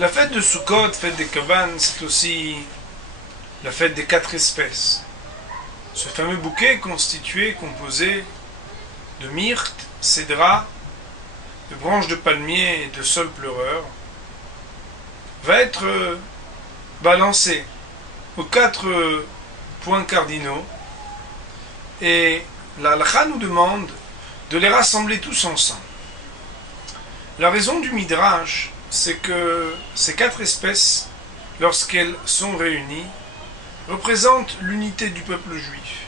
La fête de Sukkot, fête des cabanes, c'est aussi la fête des 4 espèces. Ce fameux bouquet constitué, composé de myrte, cédra, de branches de palmier et de saules pleureurs, va être balancé aux 4 points cardinaux, et la halakha nous demande de les rassembler tous ensemble. La raison du Midrash, c'est que ces 4 espèces, lorsqu'elles sont réunies, représentent l'unité du peuple juif,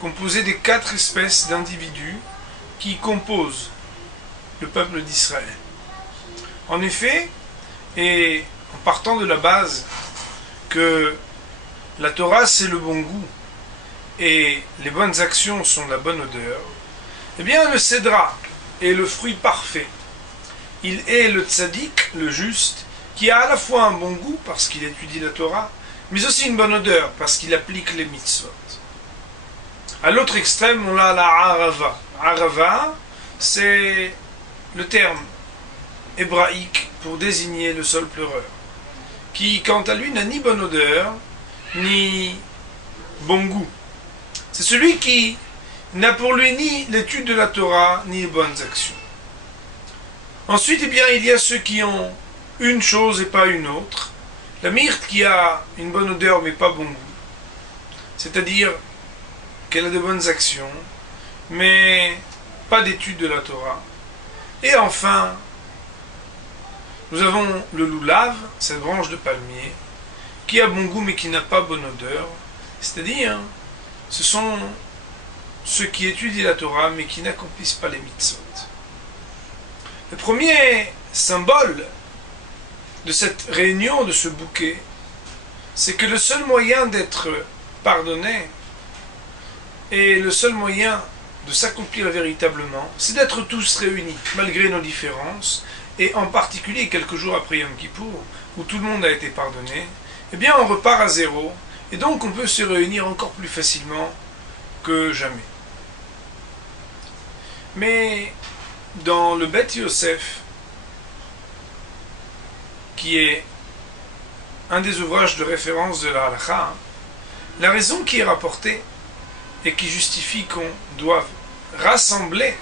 composée des 4 espèces d'individus qui composent le peuple d'Israël. En effet, et en partant de la base que la Torah c'est le bon goût et les bonnes actions sont la bonne odeur, eh bien le cédra est le fruit parfait. Il est le tzaddik, le juste, qui a à la fois un bon goût parce qu'il étudie la Torah, mais aussi une bonne odeur parce qu'il applique les mitzvot. À l'autre extrême, on a la arava. Arava, c'est le terme hébraïque pour désigner le saule pleureur, qui, quant à lui, n'a ni bonne odeur, ni bon goût. C'est celui qui n'a pour lui ni l'étude de la Torah, ni les bonnes actions. Ensuite, eh bien, il y a ceux qui ont une chose et pas une autre. La myrte qui a une bonne odeur mais pas bon goût. C'est-à-dire qu'elle a de bonnes actions, mais pas d'étude de la Torah. Et enfin, nous avons le loulav, cette branche de palmier, qui a bon goût mais qui n'a pas bonne odeur. C'est-à-dire, ce sont ceux qui étudient la Torah mais qui n'accomplissent pas les mitzvot. Le premier symbole de cette réunion, de ce bouquet, c'est que le seul moyen d'être pardonné et le seul moyen de s'accomplir véritablement, c'est d'être tous réunis, malgré nos différences, et en particulier quelques jours après Yom Kippour, où tout le monde a été pardonné, eh bien on repart à zéro, et donc on peut se réunir encore plus facilement que jamais. Mais dans le Bet Yosef, qui est un des ouvrages de référence de la halakha, la raison qui est rapportée et qui justifie qu'on doive rassembler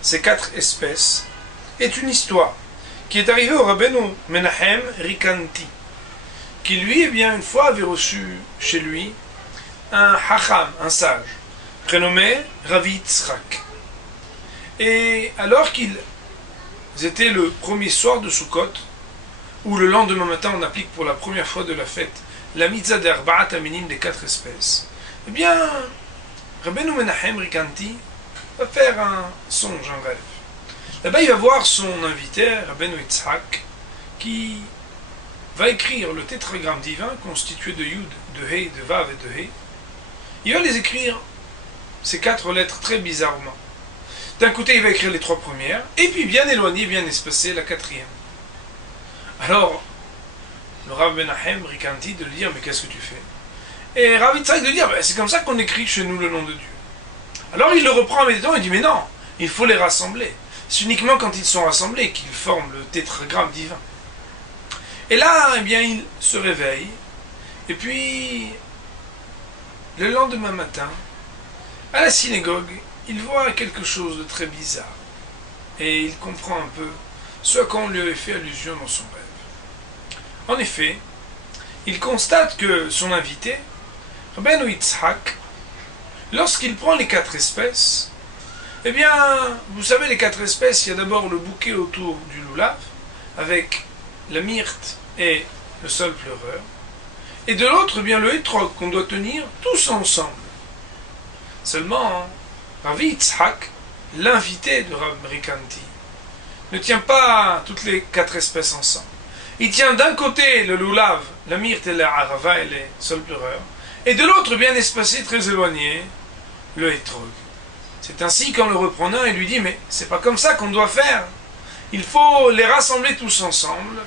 ces 4 espèces est une histoire qui est arrivée au Rabbeinu Menahem Rikanti, qui lui, eh bien, une fois avait reçu chez lui un hacham, un sage, prénommé Ravi Yitzchak. Et alors qu'ils étaient le premier soir de Sukkot, où le lendemain matin on applique pour la première fois de la fête la mitzvah d'Arba'at Aminim des 4 espèces, eh bien, Rabbeinu Menahem Rikanti va faire un songe, un rêve. Là-bas, il va voir son invité, Rabbeinu Yitzhak, qui va écrire le tétragramme divin constitué de Yud, de He, de Vav et de He. Il va les écrire, ces 4 lettres, très bizarrement. D'un côté, il va écrire les 3 premières, et puis bien éloigné, bien espacé, la 4e. Alors, le Rav Menahem Rikanti de lui dire, mais qu'est-ce que tu fais? Et Rav Yitzhak de dire, c'est comme ça qu'on écrit chez nous le nom de Dieu. Alors il le reprend en méditant et dit, mais non, il faut les rassembler. C'est uniquement quand ils sont rassemblés qu'ils forment le tétragramme divin. Et là, eh bien, il se réveille, et puis, le lendemain matin, à la synagogue, il voit quelque chose de très bizarre. Et il comprend un peu ce à quoi on lui avait fait allusion dans son rêve. En effet, il constate que son invité, Rabbeinu Yitzhak, lorsqu'il prend les 4 espèces, eh bien, vous savez, les 4 espèces, il y a d'abord le bouquet autour du loulav, avec la myrte et le saule pleureur, et de l'autre, eh bien, le hétrog qu'on doit tenir tous ensemble. Seulement, Ravi Yitzhak, l'invité de Rav Rikanti, ne tient pas toutes les 4 espèces ensemble. Il tient d'un côté le loulav, la myrte et la arava et les saules pleureurs, et de l'autre, bien espacé, très éloigné, le hétrog. C'est ainsi qu'en le reprenant, il lui dit, mais c'est pas comme ça qu'on doit faire. Il faut les rassembler tous ensemble,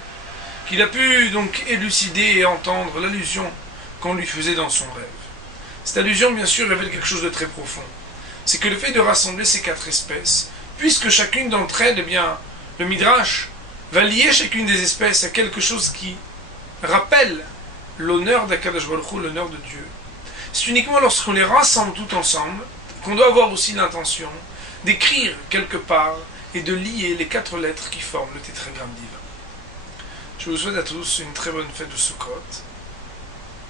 qu'il a pu donc élucider et entendre l'allusion qu'on lui faisait dans son rêve. Cette allusion, bien sûr, révèle quelque chose de très profond. C'est que le fait de rassembler ces 4 espèces, puisque chacune d'entre elles, eh bien, le Midrash va lier chacune des espèces à quelque chose qui rappelle l'honneur d'Akadosh Baruch Hu, l'honneur de Dieu. C'est uniquement lorsqu'on les rassemble tout ensemble qu'on doit avoir aussi l'intention d'écrire quelque part et de lier les 4 lettres qui forment le tétragramme divin. Je vous souhaite à tous une très bonne fête de Sukkot,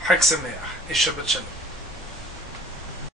Chag Sameach et Shabbat Shalom.